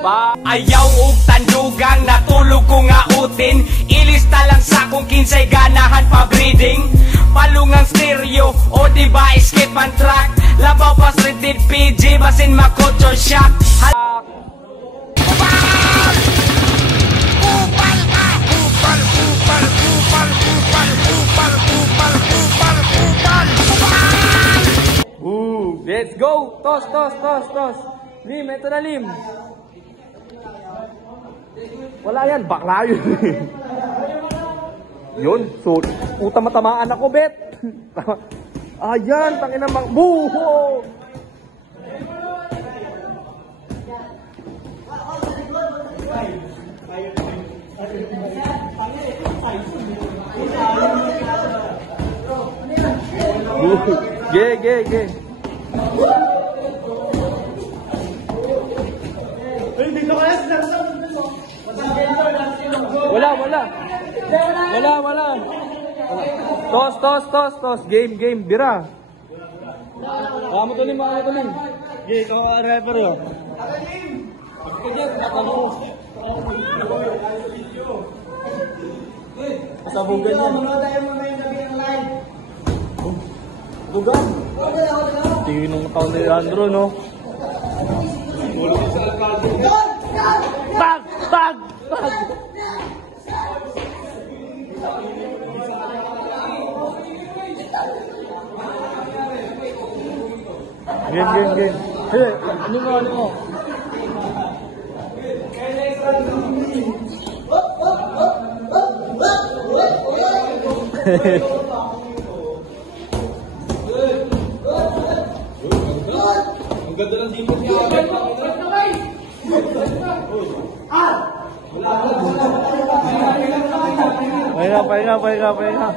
Ayaw og tandugang natulog ko nga utin. Ilista lang sa kung kinsay ganahan pa breeding. Palungang stereo o diba skip and track. Labaw pas rated PG basin makocho shock. Let's go! Toss! Lim, ito na Lim. Wala yan, bakla yun. Yun, so, matamaan ako, bet. Ayan, tangina mang buho. Ge. Wala. Toss. Game. Bira. Kamu tulim. Ge, ikaw ang referee yun. Kasabugan yan. Bugan. Tingin ng taon ni Leandro, no? Tag! Game. Hey, ano mo? Ang ganda ng dipot niya. Pahinga.